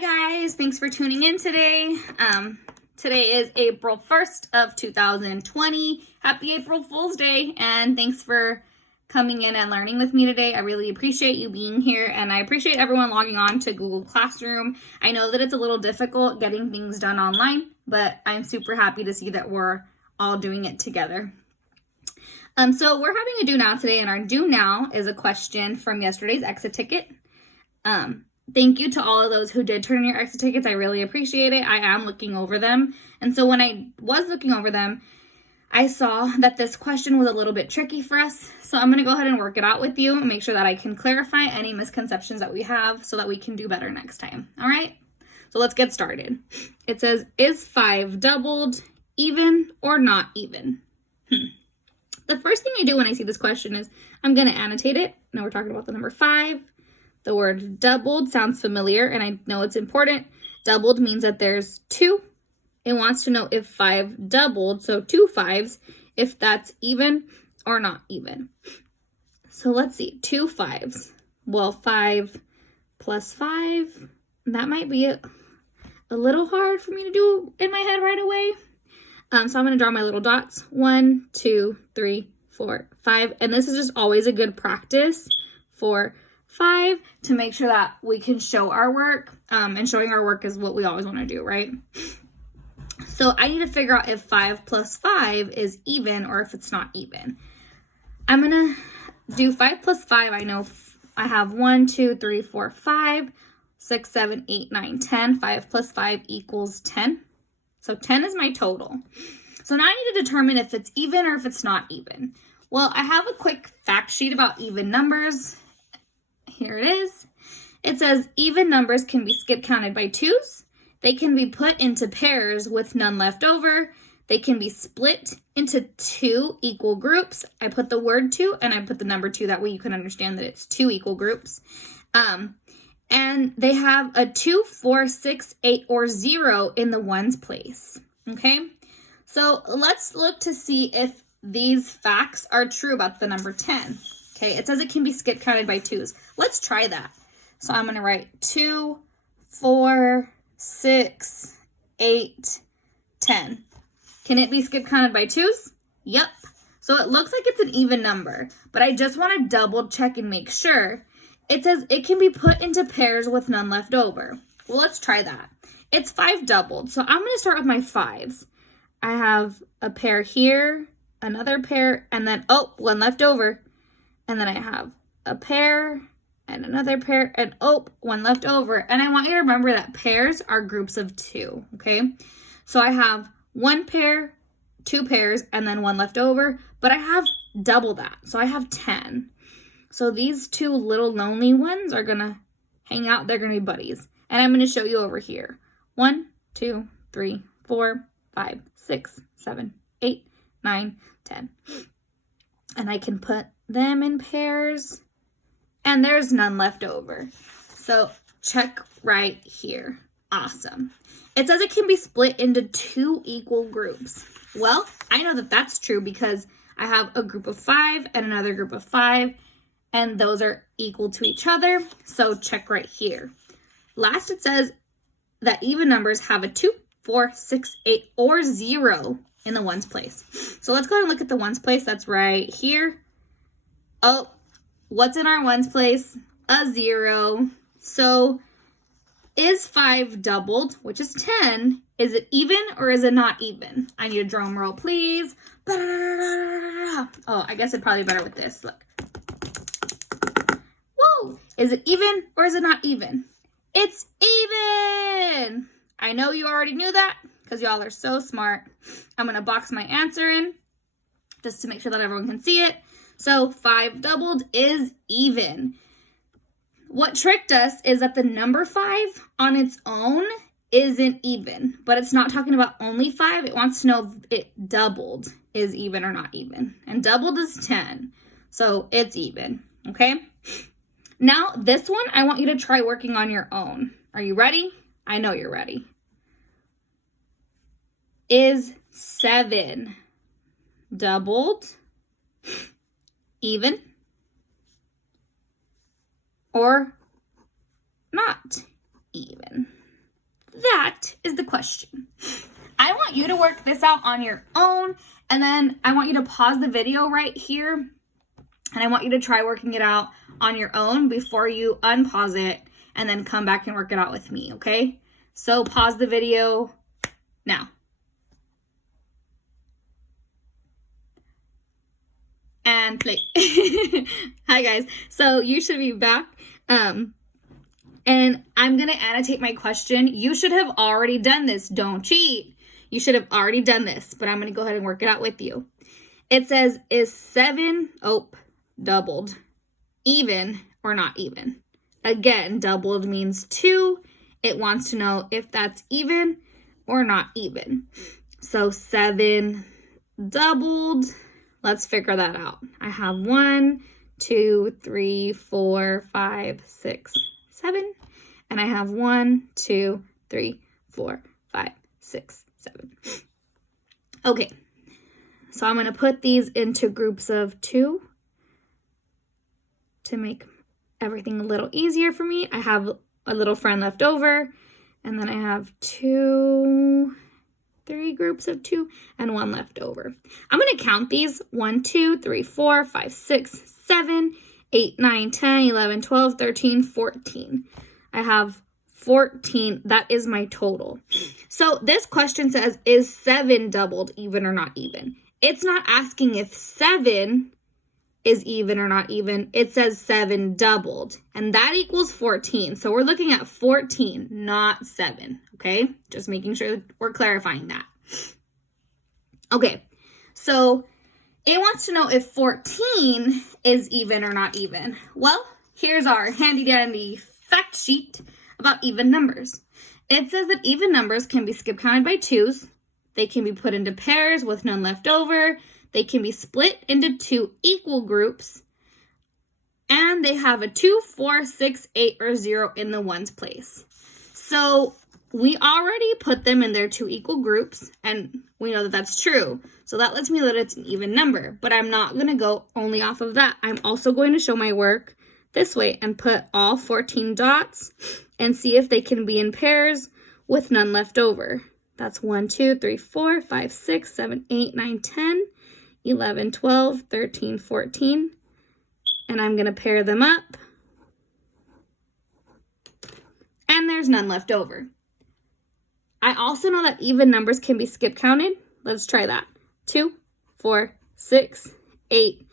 Hi guys, thanks for tuning in today. Today is April 1st of 2020. Happy April Fool's Day, and thanks for coming in and learning with me today. I really appreciate you being here, and I appreciate everyone logging on to Google Classroom. I know that it's a little difficult getting things done online, but I'm super happy to see that we're all doing it together. So we're having a do now today, and our do now is a question from yesterday's exit ticket. Thank you to all of those who did turn in your exit tickets. I really appreciate it. I am looking over them. And so when I was looking over them, I saw that this question was a little bit tricky for us. So I'm going to go ahead and work it out with you and make sure that I can clarify any misconceptions that we have so that we can do better next time. All right? So let's get started. It says, is 5 doubled, even or not even? The first thing I do when I see this question is I'm going to annotate it. Now we're talking about the number 5. The word doubled sounds familiar, and I know it's important. Doubled means that there's 2. It wants to know if 5 doubled, so 2 5s, if that's even or not even. So let's see, 2 5s. Well, 5 plus 5, that might be a little hard for me to do in my head right away. So I'm going to draw my little dots. 1, 2, 3, 4, 5. And this is just always a good practice for 5 to make sure that we can show our work. And showing our work is what we always want to do, right? So I need to figure out if 5 plus 5 is even or if it's not even. I'm going to do 5 plus 5. I know I have 1, 2, 3, 4, 5, 6, 7, 8, 9, 10. 5 plus 5 equals 10. So 10 is my total. So now I need to determine if it's even or if it's not even. Well, I have a quick fact sheet about even numbers. Here it is. It says even numbers can be skip counted by 2s. They can be put into pairs with none left over. They can be split into 2 equal groups. I put the word 2 and I put the number 2. That way you can understand that it's 2 equal groups. And they have a 2, 4, 6, 8, or 0 in the ones place. Okay? So let's look to see if these facts are true about the number 10. Okay, it says it can be skip counted by 2s. Let's try that. So I'm going to write 2, 4, 6, 8, 10. Can it be skip counted by 2s? Yep. So it looks like it's an even number, but I just want to double check and make sure. It says it can be put into pairs with none left over. Well, let's try that. It's 5 doubled, so I'm going to start with my 5s. I have a pair here, another pair, and then, oh, one left over. And then I have a pair and another pair and one left over. And I want you to remember that pairs are groups of 2, okay? So I have 1 pair, 2 pairs, and then 1 left over, but I have double that. So I have 10. So these 2 little lonely ones are gonna hang out. They're gonna be buddies. And I'm gonna show you over here. 1, 2, 3, 4, 5, 6, 7, 8, 9, 10. And I can put them in pairs, and there's none left over. So check right here. Awesome. It says it can be split into 2 equal groups. Well, I know that that's true because I have a group of 5 and another group of 5, and those are equal to each other. So check right here. Last, it says that even numbers have a 2, 4, 6, 8, or 0 in the ones place. So let's go ahead and look at the ones place. That's right here. Oh, what's in our ones place? A 0. So is 5 doubled, which is 10? Is it even or is it not even? I need a drum roll, please. Oh, I guess it'd probably be better with this. Look. Whoa! Is it even or is it not even? It's even! I know you already knew that because y'all are so smart. I'm going to box my answer in just to make sure that everyone can see it. So 5 doubled is even. What tricked us is that the number 5 on its own isn't even, but it's not talking about only 5. It wants to know if it doubled is even or not even. And doubled is 10. So it's even, okay? Now this one, I want you to try working on your own. Are you ready? I know you're ready. Is 7 doubled even or not even? question. I want you to work this out on your own, and then I want you to pause the video right here, and I want you to try working it out on your own before you unpause it, and then come back and work it out with me, okay? So pause the video now. And play. Hi guys, so you should be back. And I'm gonna annotate my question. You should have already done this, don't cheat. You should have already done this, but I'm gonna go ahead and work it out with you. It says, is 7, doubled, even or not even? Again, doubled means 2. It wants to know if that's even or not even. So 7 doubled, let's figure that out. I have 1, 2, 3, 4, 5, 6, 7. And I have 1, 2, 3, 4, 5, 6, 7. Okay, so I'm going to put these into groups of 2 to make everything a little easier for me. I have a little friend left over, and then I have 3 groups of 2 and 1 left over. I'm going to count these 1, 2, 3, 4, 5, 6, 7, 8, 9, 10, 11, 12, 13, 14. I have 14. That is my total. So this question says, is 7 doubled, even or not even? It's not asking if 7 is even or not even. It says 7 doubled, and that equals 14. So we're looking at 14, not 7, okay? Just making sure that we're clarifying that. Okay, so it wants to know if 14 is even or not even. Well, here's our handy dandy fact sheet about even numbers. It says that even numbers can be skip counted by 2s. They can be put into pairs with none left over. They can be split into 2 equal groups. And they have a 2, 4, 6, 8, or 0 in the ones place. So we already put them in their 2 equal groups, and we know that that's true. So that lets me know that it's an even number. But I'm not going to go only off of that. I'm also going to show my work this way and put all 14 dots and see if they can be in pairs with none left over. That's 1, 2, 3, 4, 5, 6, 7, 8, 9, 10, 11, 12, 13, 14. And I'm going to pair them up. And there's none left over. I also know that even numbers can be skip counted. Let's try that. 2, 4, 6, 8,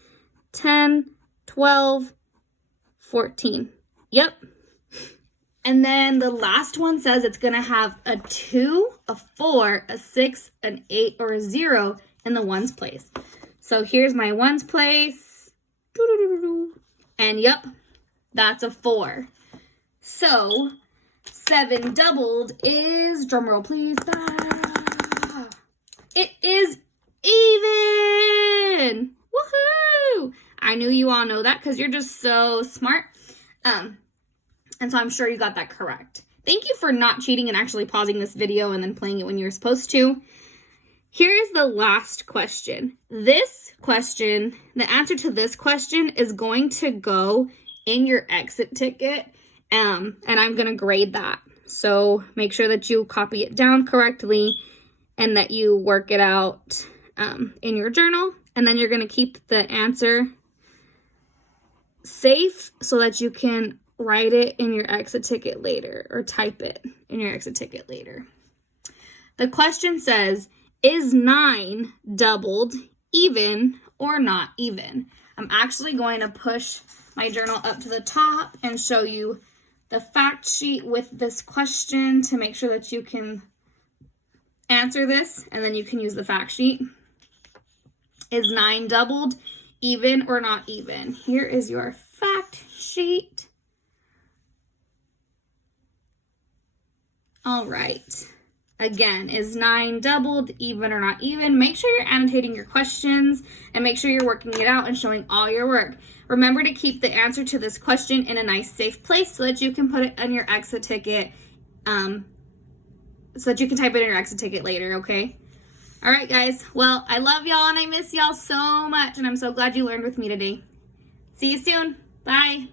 10, 12, 14. Yep. And then the last one says it's going to have a 2, a 4, a 6, an 8, or a 0 in the ones place. So here's my ones place. And yep, that's a 4. So 7 doubled is, drumroll please, it is even. Woohoo! I knew you all know that because you're just so smart. And so I'm sure you got that correct. Thank you for not cheating and actually pausing this video and then playing it when you were supposed to. Here is the last question. This question, the answer to this question is going to go in your exit ticket, and I'm going to grade that. So make sure that you copy it down correctly and that you work it out in your journal. And then you're going to keep the answer safe so that you can write it in your exit ticket later or type it in your exit ticket later. The question says, is 9 doubled, even or not even? I'm actually going to push my journal up to the top and show you the fact sheet with this question to make sure that you can answer this, and then you can use the fact sheet. Is 9 doubled, even or not even? Here is your fact sheet. All right. Again, is 9 doubled, even or not even? Make sure you're annotating your questions and make sure you're working it out and showing all your work. Remember to keep the answer to this question in a nice, safe place so that you can put it on your exit ticket, so that you can type it in your exit ticket later, okay? All right, guys. Well, I love y'all and I miss y'all so much, and I'm so glad you learned with me today. See you soon. Bye.